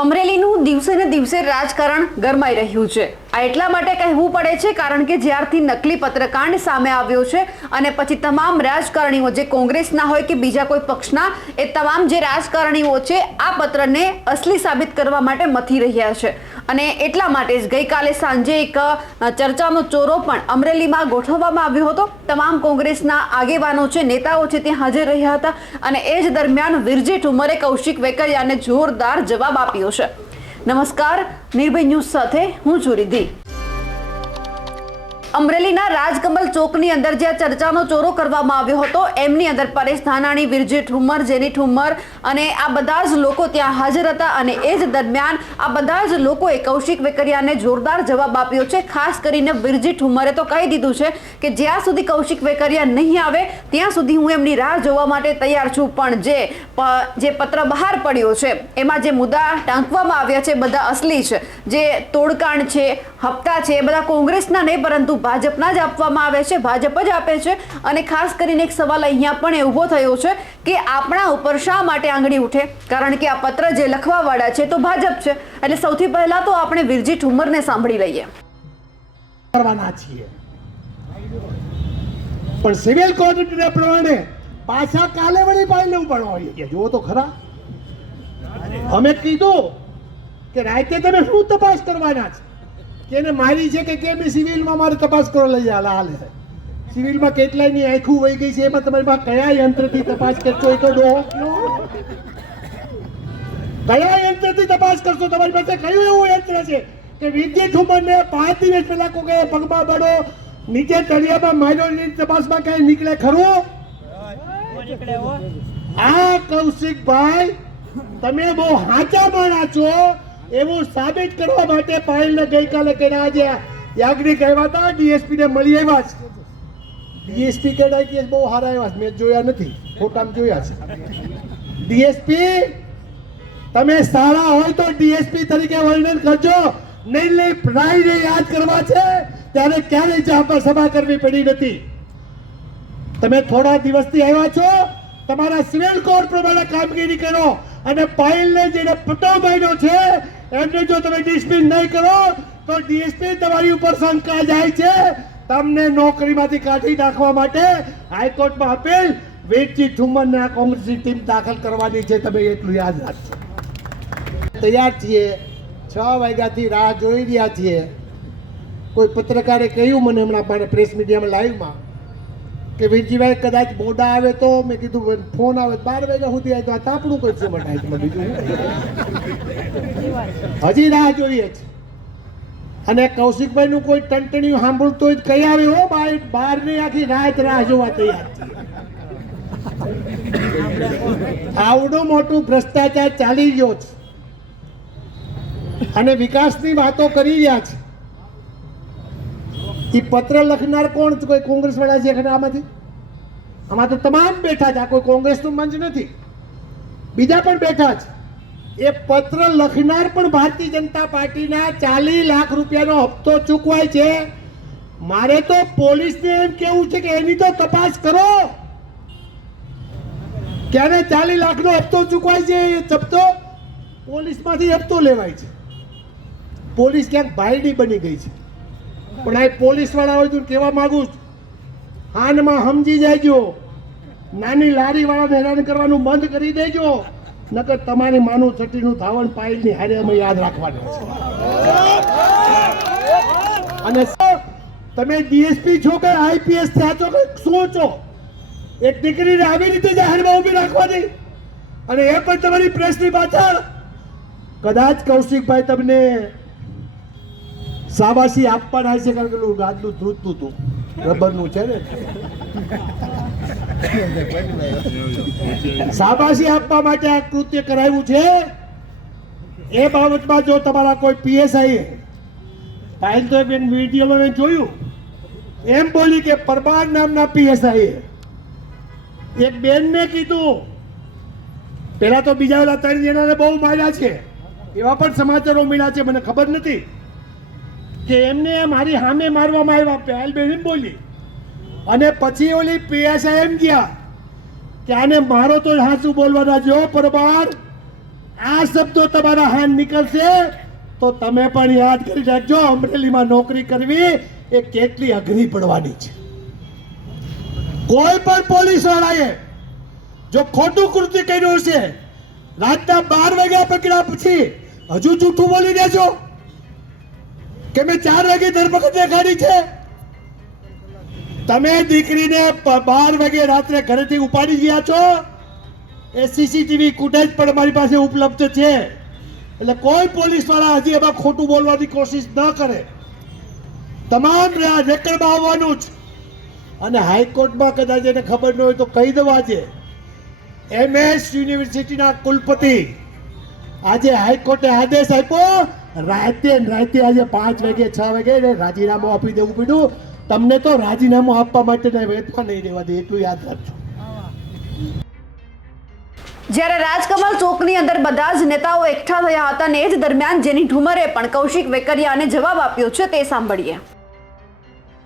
અમરેલીનું દિવસે ને દિવસે રાજકારણ ગરમાઈ રહ્યું છે. આ એટલા માટે કહેવું પડે છે કારણ કે જ્યારથી નકલી પત્રકાંડ સામે આવ્યો છે અને પછી તમામ રાજકારણીઓ જે કોંગ્રેસના હોય કે બીજા કોઈ પક્ષના, એ તમામ જે રાજકારણીઓ છે, આ પત્રને અસલી સાબિત કરવા માટે મથી રહ્યા છે. અને એટલા માટે જ ગઈકાલે સાંજે એક ચર્ચાનો ચોરો પણ અમરેલીમાં ગોઠવવામાં આવ્યો હતો. તમામ કોંગ્રેસના આગેવાનો છે, નેતાઓ છે, ત્યાં હાજર રહ્યા હતા અને એ જ દરમિયાન વિરજી ઠુમરે કૌશિક વેકરિયાને જોરદાર જવાબ આપ્યો છે. નમસ્કાર, નિર્ભય ન્યૂઝ સાથે હું છું રિધિ અમરેલીના રાજકમલ ચોકની અંદર જે ચર્ચાનો ચોરો કરવામાં આવ્યો હતો, એમની અંદર પરેશ ધાનાણી વિરજી ઠુમર, જેની ઠુમર અને આ બધા જ લોકો ત્યાં હાજર હતા અને એ જ દરમિયાન આ બધા જ લોકોએ કૌશિક વેકરિયાને જોરદાર જવાબ આપ્યો છે. ખાસ કરીને વિરજી ઠુમરે તો કહી દીધું છે કે જ્યાં સુધી કૌશિક વેકરિયા નહીં આવે, ત્યાં સુધી હું એમની રાહ જોવા માટે તૈયાર છું. પણ જે જે પત્ર બહાર પડ્યો છે, એમાં જે મુદ્દા ટાંકવામાં આવ્યા છે બધા અસલી છે. જે તોડકાણ છે હપ્તા છે, એ બધા કોંગ્રેસના નહીં, પરંતુ ભાજપના જ આપવામાં આવે છે, ભાજપ જ આપે છે. અને ખાસ કરીને એક સવાલ અહીંયા પણ ઊભો થયો છે કે આપણા ઉપર શા માટે આંગળી ઉઠે? કારણ કે આ પત્ર જે લખવાવાળા છે તો ભાજપ છે. એટલે સૌથી પહેલાં તો આપણે વિરજી ઠુમરને સાંભળી લઈએ. કરવાના છીએ. પણ સિવિલ કોર્ટના પ્રમાણે પાછા કાલે વળી પાડી લેવું પણ હોય. જુઓ તો ખરા. અમે કીધું કે રાતે તમે શું તપાસ કરવાના છે? કે એને મારી છે કે કેમ સિવિલમાં મારે તપાસ કરો લઈ જાય હાલે સિવિલમાં કેટલાયની આંખું વહી ગઈ છે એમાં તમારી પાસે કયા યંત્રથી તપાસ કરશો એ તો ડો કયા યંત્રથી તપાસ કરશો? તમારી પાસે કયું એવું યંત્ર છે કે વિદ્યુત ઠુમરને પાંચ દિવસ પહેલા કોઈ પગમાં બડો નીચે તળિયામાં એની તપાસમાં કઈ નીકળે ખરું? આ કૌશિકભાઈ, તમે બહુ હાચા માણા છો. એવું સાબિત કરવા માટે પાયલને ગઈકાલે કર્યા આજે યાજ્ઞિક આવ્યા હતા ડીએસપી ને મળી આવ્યા છે ડીએસપી કેડા કે બહુ સારા આવ્યા છે, મેં જોયા નથી ફોટામાં જોયા છે. ડીએસપી, તમે સારા હોય તો ડીએસપી તરીકે વર્ણન કરજો. નહીં નહીં પ્રાયને યાદ કરવા છે, ત્યારે ક્યારેય પર સભા કરવી પડી નથી. તમે થોડા દિવસથી આવ્યા છો, તમારા સિવિલ કોડ પ્રમાણે કામગીરી કરો અને પાયલને જેને પટો માર્યો છે એમને જો તમે ડિસ્મિસ નહીં કરો, તો ડીએસપી તમારી ઉપર શંકા જાય છે. તમને નોકરીમાંથી કાઢી નાખવા માટે હાઈકોર્ટમાં અપીલ, વેચી ઠુમરને આ કોંગ્રેસની ટીમ દાખલ કરવાની છે, તમે એટલું યાદ રાખજો. તૈયાર છીએ, છ વાગ્યાથી રાહ જોઈ રહ્યા છીએ. કોઈ પત્રકારે કહ્યું મને હમણાં પ્રેસ મીડિયામાં લાઈવમાં કે વીરજીભાઈ કદાચ બોડા આવે તો મેં કીધું ફોન આવે બાર વાગ્યા સુધી આવે તો આ તાપણું કરશે મને બીજું હજી રાહ જોઈએ છે. અને કૌશિકભાઈ નું કોઈ ટંટણિયું સાંભળતું તો કઈ આવે હો બાર બારની આખી રાત રાહ જોવા તૈયાર આવડું મોટું ભ્રષ્ટાચાર ચાલી ગયો છે. અને વિકાસની વાતો કરી રહ્યા છે. એ પત્ર લખનાર કોણ કોઈ કોંગ્રેસ વાળા છે ખરા આમાંથી? આમાં તો તમામ બેઠા છે. આ કોઈ કોંગ્રેસનું મંચ નથી. બીજા પણ બેઠા છે. એ પત્ર લખનાર પણ ભારતીય જનતા પાર્ટીના ચાલીસ લાખ રૂપિયાનો હપ્તો ચૂકવાય છે. મારે તો પોલીસને એમ કેવું છે કે એની તો તપાસ કરો. ક્યારે ચાલીસ લાખનો હપ્તો ચૂકવાય છે એ હપ્તો પોલીસમાંથી હપ્તો લેવાય છે. પોલીસ ક્યાંક ભાઈડી બની ગઈ છે. પણ આ પોલીસવાળા હોય તો કહેવા માંગુ છું, હાનમાં સમજી જાયજો. નાની લારી વાળાને હેરાન કરવાનું બંધ કરી દેજો. નકર તમારી માનું છઠ્ઠીનું ધાવણ પાયલની હારે અમે યાદ રાખવાના છે. અને? તમે ડીએસપી છો કે આઈપીએસ થયા છો કે શું છો એક દીકરીને આવી રીતે જાહેરમાં ઊભી રાખવાની? અને એ પણ તમારી પ્રેસની પાછળ? કદાચ કૌશિકભાઈ તમને શાબાશી આપવાના છે કારણ કે ગાદલું ધ્રુજતું હતું. રબરનું છે ને? શાબાશી આપવા માટે આ કૃત્ય કરાવ્યું છે. એ બાબતમાં જો તમારા કોઈ પીએસઆઈ ફાઇલ તો બેન વિડીયોમાં મેં જોયું. એમ બોલી કે પરમાર નામના પીએસઆઈ એક બેનને કીધું પેલા તો બીજા ત્રણ જણાને બહુ માર્યા છે. એવા પણ સમાચારો મળ્યા છે, મને ખબર નથી. કે એમને મારી સામે મારવામાં આવ્યા, પહેલ બેન બોલી. અને પછી ઓલી પીએસઆઈ એમ ગયા. આને મારો તો હાચું બોલવાના જો પરબાર. આ શબ્દો તમારા હાથ નીકળશે, તો તમે પણ યાદ કરી રાખજો, અમરેલીમાં નોકરી કરવી એ કેટલી અઘરી પડવાની છે. કોઈ પણ પોલીસ વાળાએ જો ખોટું કૃત્ય કર્યું છે રાતના બાર વાગ્યા પકડ્યા પછી હજુ જૂઠું બોલી દેજો. કે મેં ચાર વાગે ધરપકડ દેખાડી છે? તમે દીકરીને બાર વાગે રાત્રે ઘરેથી ઉપાડી ગયા છો? એ સીસીટીવી ફૂટેજ પણ મારી પાસે ઉપલબ્ધ છે. એટલે કોઈ પોલીસવાળા હજી એમાં ખોટું બોલવાની કોશિશ ન કરે. તમામ રેકર્ડમાં આવવાનું જ. અને હાઈકોર્ટમાં કદાચ એને ખબર ન હોય તો કહી દઉં આજે. એમએસ યુનિવર્સિટીના કુલપતિ આજે હાઈકોર્ટે આદેશ આપ્યો રાતે ને રાતે આજે પાંચ વાગે છ વાગે રાજીનામું આપી દેવું પડ્યું. તમને તો રાજીનામું આપવા માટે વેતમાં નહીં રહેવા દે એટલું યાદ રાખજો. જ્યારે રાજકમલ ચોકની અંદર બધા જ નેતાઓ એકઠા થયા હતા ને એ જ દરમિયાન જેની ઠુમરે પણ કૌશિક વેકરિયાને જવાબ આપ્યો છે તે સાંભળીએ.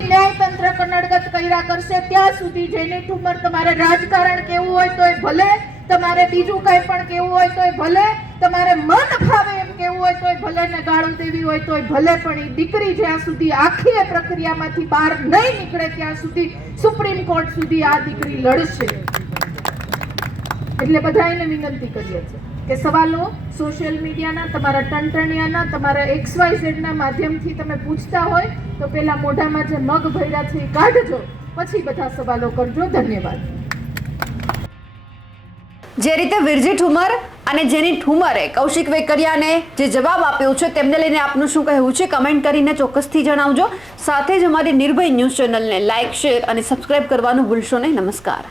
ન્યાયતંત્ર કન્નડગત કર્યા કરશે ત્યાં સુધી જેની ઠુમર તમારે રાજકારણ કેવું હોય તોય ભલે તમારે બીજું કંઈ પણ કેવું હોય તોય ભલે તમારે મન ફાવે એમ કેવું હોય તોય ભલે ને ગાળો દેવી હોય તોય ભલે, પણ એ દીકરી જ્યાં સુધી આખી એ પ્રક્રિયામાંથી બહાર નહીં નીકળે ત્યાં સુધી સુપ્રીમ કોર્ટ સુધી આ દીકરી લડશે. એટલે બધાને વિનંતી કરીએ છીએ કે સવાલો સોશિયલ મીડિયાના તમારા ટણટણિયાના તમારા એક્સ વાય ઝેડના માધ્યમથી તમે પૂછતા હોય તો પહેલાં મોઢામાં જે મગ ભર્યા છે એ કાઢજો. પછી બધા સવાલો કરજો. ધન્યવાદ. જે રીતે વિરજી ઠુમર અને જેની ઠુમરે કૌશિક વેકરિયાને જે જવાબ આપ્યો છે તેમને લઈને આપનું શું કહેવું છે? કમેન્ટ કરીને ચોક્કસથી જણાવજો. સાથે જ અમારી નિર્ભય ન્યૂઝ ચેનલને લાઇક શેર અને સબસ્ક્રાઇબ કરવાનું ભૂલશો નહીં. નમસ્કાર.